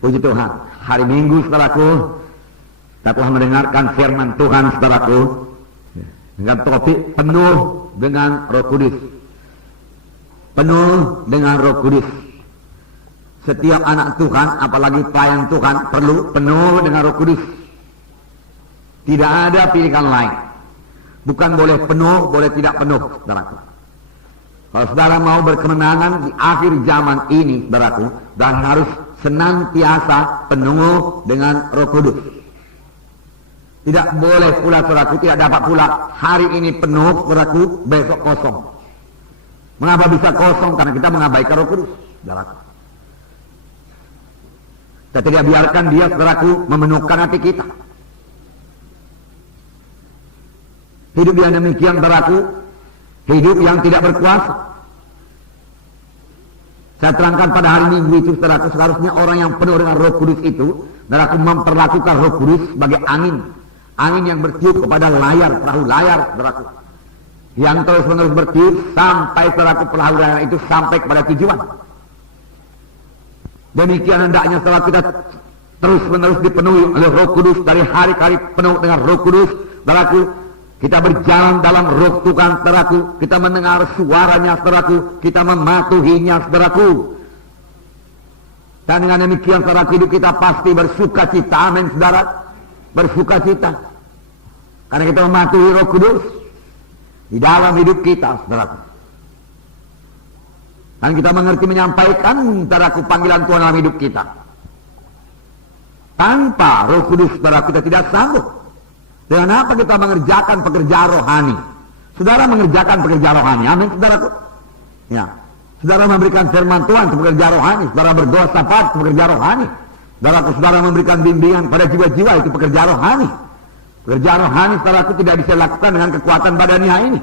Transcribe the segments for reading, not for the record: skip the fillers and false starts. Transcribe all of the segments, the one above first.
Puji Tuhan, hari Minggu saudaraku, kita telah mendengarkan firman Tuhan saudaraku, dengan topik penuh dengan Roh Kudus. Penuh dengan Roh Kudus. Setiap anak Tuhan, apalagi pelayan Tuhan, perlu penuh dengan Roh Kudus. Tidak ada pilihan lain. Bukan boleh penuh, boleh tidak penuh, saudaraku. Kalau saudara mau berkemenangan di akhir zaman ini, saudaraku, dan harus senantiasa penuh dengan Roh Kudus. Tidak boleh pula, saudaraku, tidak dapat pula hari ini penuh, saudaraku, besok kosong. Mengapa bisa kosong? Karena kita mengabaikan Roh Kudus, saudaraku. Kita tidak biarkan dia, saudaraku, memenuhkan hati kita. Hidup yang demikian, saudaraku, hidup yang tidak berkuasa. Saya terangkan pada hari Minggu itu, saudaraku, seharusnya orang yang penuh dengan Roh Kudus itu, saudaraku, memperlakukan Roh Kudus sebagai angin. Angin yang bertiup kepada layar, perahu layar, saudaraku. Yang terus-menerus bertiup sampai, saudaraku, perahu layar itu sampai kepada tujuan. Demikian hendaknya, saudaraku, kita terus-menerus dipenuhi oleh Roh Kudus, dari hari ke hari penuh dengan Roh Kudus, saudaraku. Kita berjalan dalam Roh Tuhan, saudaraku. Kita mendengar suaranya, saudaraku. Kita mematuhinya, saudaraku. Dan dengan demikian, saudaraku, hidup kita pasti bersuka cita. Amin, saudara. Bersuka cita. Karena kita mematuhi Roh Kudus di dalam hidup kita, saudaraku. Dan kita mengerti menyampaikan, saudaraku, panggilan Tuhan dalam hidup kita. Tanpa Roh Kudus, saudaraku, kita tidak sanggup. Dengan apa kita mengerjakan pekerjaan rohani? Saudara mengerjakan pekerjaan rohani. Amin, saudaraku. Ya. Saudara memberikan firman Tuhan untuk pekerjaan rohani. Saudara berdoa syafaat untuk pekerjaan rohani. Saudara memberikan bimbingan pada jiwa-jiwa, itu pekerjaan rohani. Pekerjaan rohani, saudaraku, tidak bisa dilakukan dengan kekuatan badania ini.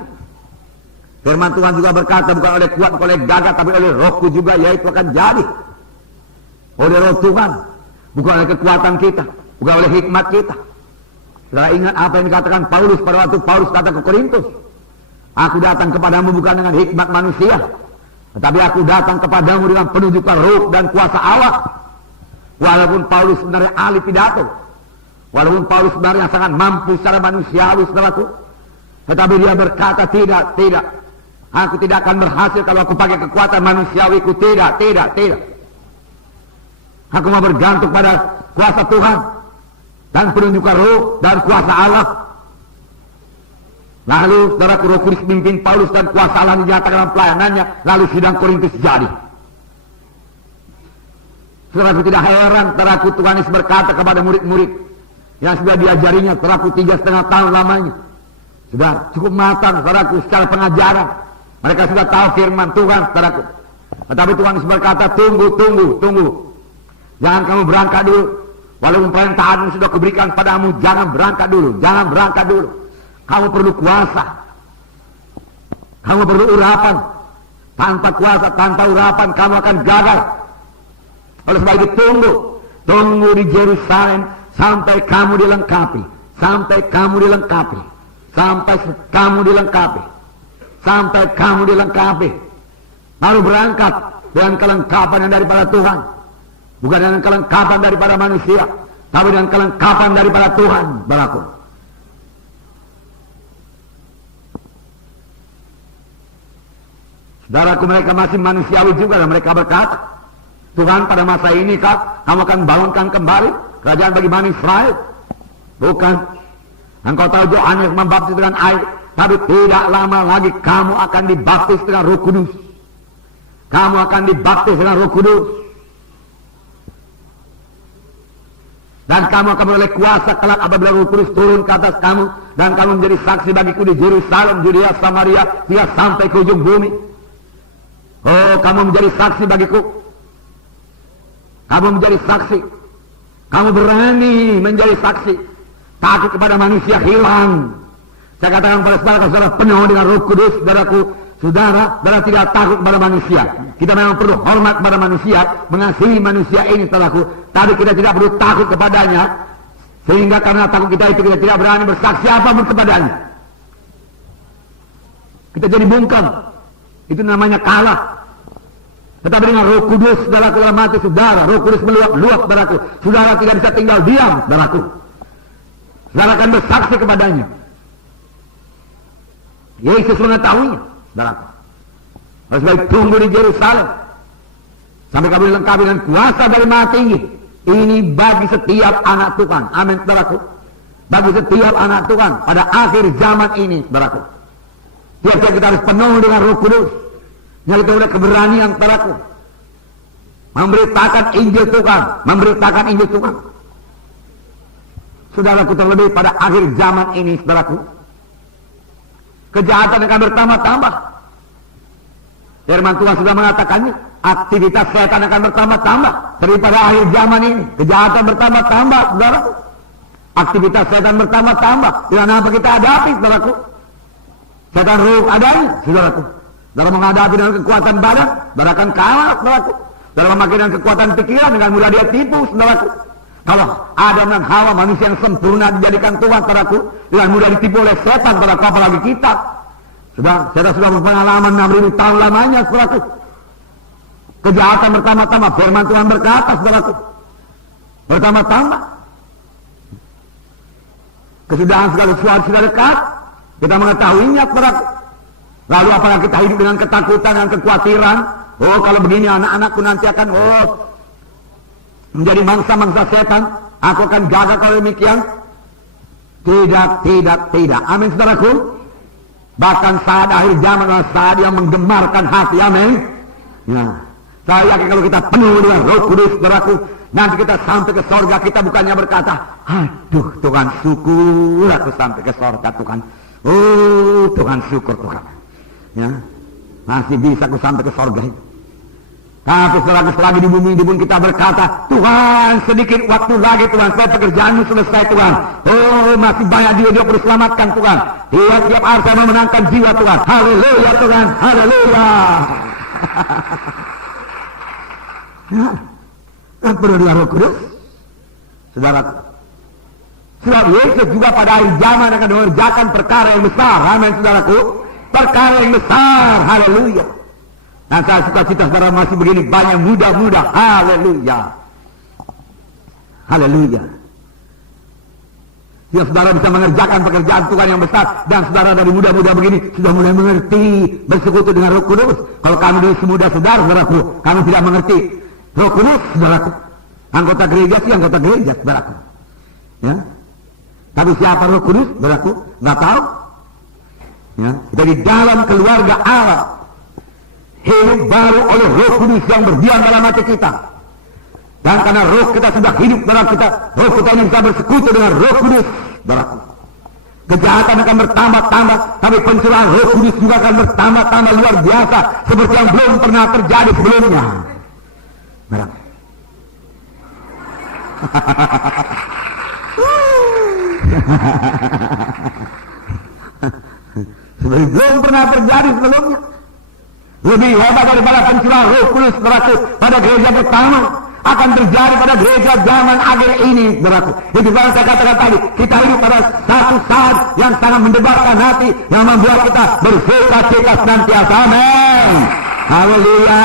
Firman Tuhan juga berkata, bukan oleh kuat, bukan oleh gagah, tapi oleh Rohku juga, yaitu akan jadi. Oleh Roh Tuhan. Bukan oleh kekuatan kita, bukan oleh hikmat kita. Saudara ingat apa yang dikatakan Paulus pada waktu Paulus kata ke Korintus, aku datang kepadamu bukan dengan hikmat manusia, tetapi aku datang kepadamu dengan penunjukan roh dan kuasa Allah. Walaupun Paulus sebenarnya ahli pidato, walaupun Paulus sebenarnya sangat mampu secara manusiawi, saudaraku, tetapi dia berkata, tidak, aku tidak akan berhasil kalau aku pakai kekuatan manusiawiku, tidak. Aku mau bergantung pada kuasa Tuhan dan penunjukan roh dan kuasa Allah. Lalu saudaraku, Roh Kudus memimpin Paulus dan kuasa Allah dinyatakan dalam pelayanannya. Lalu sidang Korintus jadi. Saudaraku, tidak heran, saudaraku, Tuhan Yesus berkata kepada murid-murid yang sudah diajarinya, saudaraku, 3,5 tahun lamanya. Sudah cukup matang, saudaraku, secara pengajaran. Mereka sudah tahu firman Tuhan, saudaraku. Tetapi Tuhan Yesus berkata, tunggu. Jangan kamu berangkat dulu. Walaupun perintahmu sudah kuberikan padamu, jangan berangkat dulu. Kamu perlu kuasa. Kamu perlu urapan. Tanpa kuasa, tanpa urapan, kamu akan gagal. Oleh sebab itu tunggu di Yerusalem sampai kamu dilengkapi. Sampai kamu dilengkapi. Lalu berangkat dengan kelengkapan yang daripada Tuhan. Bukan dengan kelengkapan daripada manusia, tapi dengan kelengkapan daripada Tuhan, saudaraku. Saudaraku, mereka masih manusiawi juga, dan mereka berkata, Tuhan, pada masa ini kamu akan bangunkan kembali kerajaan bagi Bani Israel. Bukan. Engkau tahu Yohanes membaptis dengan air, tapi tidak lama lagi kamu akan dibaptis dengan Roh Kudus. Dan kamu akan menoleh kuasa kelak apabila Roh Kudus turun ke atas kamu, dan kamu menjadi saksi bagiku di Yerusalem, Judea, Samaria, hingga sampai ke ujung bumi. Oh, kamu menjadi saksi bagiku. Kamu menjadi saksi. Kamu berani menjadi saksi. Takut kepada manusia hilang. Saya katakan pada saudara penuh dengan Roh Kudus, saudaraku. Saudara tidak takut kepada manusia. Kita memang perlu hormat kepada manusia, mengasihi manusia ini, saudaraku. Tapi kita tidak perlu takut kepadanya, sehingga karena takut kita itu kita tidak berani bersaksi apapun kepadanya. Kita jadi bungkam. Itu namanya kalah. Tetapi dengan Roh Kudus, saudaraku, dalam hati saudara, Roh Kudus meluap-luap, saudaraku. Saudara tidak bisa tinggal diam, saudaraku. Saudara akan bersaksi kepadanya. Yesus mengetahuinya, saudaraku. Harus baik tunggu di Yerusalem sampai kamu dilengkapi dengan kuasa dari Maha Tinggi. Ini bagi setiap anak Tuhan. Amin, saudaraku. Bagi setiap anak Tuhan pada akhir zaman ini, saudaraku. Tiap-tiap kita harus penuh dengan Roh Kudus. Yang kita udah keberanian, saudaraku. Memberitakan Injil Tuhan. Memberitakan Injil Tuhan. Saudaraku, terlebih pada akhir zaman ini, saudaraku. Kejahatan akan bertambah-tambah. Firman Tuhan sudah mengatakannya. Aktivitas setan akan bertambah-tambah. Daripada akhir zaman ini. Kejahatan bertambah-tambah, saudaraku. Aktivitas setan bertambah-tambah. Dengan apa kita hadapi, saudaraku? Setan ruh adanya, saudaraku. Dalam menghadapi dengan kekuatan badan, saudara akan kalah, saudaraku. Dalam memakai dengan kekuatan pikiran, dengan mudah dia tipu, saudaraku. Kalau Adam dan Hawa, manusia yang sempurna dijadikan Tuhan, saudaraku, dengan mudah ditipu oleh setan, saudaraku, apalagi kita. Saya sudah berpengalaman 6.000 tahun lamanya, saudaraku. Kejahatan bertambah-tambah. Firman Tuhan berkata, saudaraku, bertambah-tambah. Kesudahan segala sesuatu sudah dekat. Kita mengetahuinya, saudaraku. Lalu apakah kita hidup dengan ketakutan dan kekhawatiran? Oh, kalau begini anak-anakku nanti akan menjadi mangsa-mangsa setan. Aku akan jaga kalau demikian. Tidak. Amin, saudaraku. Bahkan saat akhir zaman adalah saat yang menggemarkan hati. Amin. Nah, saya yakin kalau kita penuh dengan Roh Kudus, saudaraku, nanti kita sampai ke sorga, kita bukannya berkata, aduh Tuhan, syukur aku sampai ke sorga, Tuhan. Oh Tuhan, syukur Tuhan. Ya, masih bisa aku sampai ke sorga itu. Tapi selagi di bumi ini pun kita berkata, Tuhan, sedikit waktu lagi Tuhan, supaya pekerjaanmu selesai Tuhan. Oh, masih banyak jiwa perlu selamatkan Tuhan. Tiap-tiap hari saya memenangkan jiwa Tuhan. Haleluya Tuhan, haleluya. Ya, perlu dengan Roh Kudus, saudara. Sebab Yesus juga pada akhir zaman akan mengerjakan perkara yang besar. Amin, saudaraku. Perkara yang besar, haleluya. Dan saya suka cita saudara masih begini banyak muda-muda, haleluya. Haleluya. Ya, saudara bisa mengerjakan pekerjaan Tuhan yang besar. Dan saudara dari muda-muda begini sudah mulai mengerti bersekutu dengan Roh Kudus. Kalau kami dari semuda saudaraku, kami tidak mengerti Roh Kudus, saudaraku. Anggota gereja sih anggota gereja, saudaraku. Ya. Tapi siapa Roh Kudus, saudaraku? Nggak tahu. Ya. Kita di dalam keluarga Allah. Hidup baru oleh Roh Kudus yang berdiam dalam hati kita. Dan karena roh kita sudah hidup dalam kita, roh kita ini bisa bersekutu dengan Roh Kudus, saudaraku. Kejahatan akan bertambah-tambah, tapi pencurahan Roh Kudus juga akan bertambah-tambah luar biasa, seperti yang belum pernah terjadi sebelumnya. Seperti belum pernah terjadi sebelumnya. Lebih hebat daripada pencurahan Roh Kudus, saudaraku, pada gereja pertama akan terjadi pada gereja zaman akhir ini, saudaraku. Itu yang saya katakan tadi, kita hidup pada satu saat yang sangat mendebarkan hati, yang membuat kita bersuka cita senantiasa. Amin. Haleluya.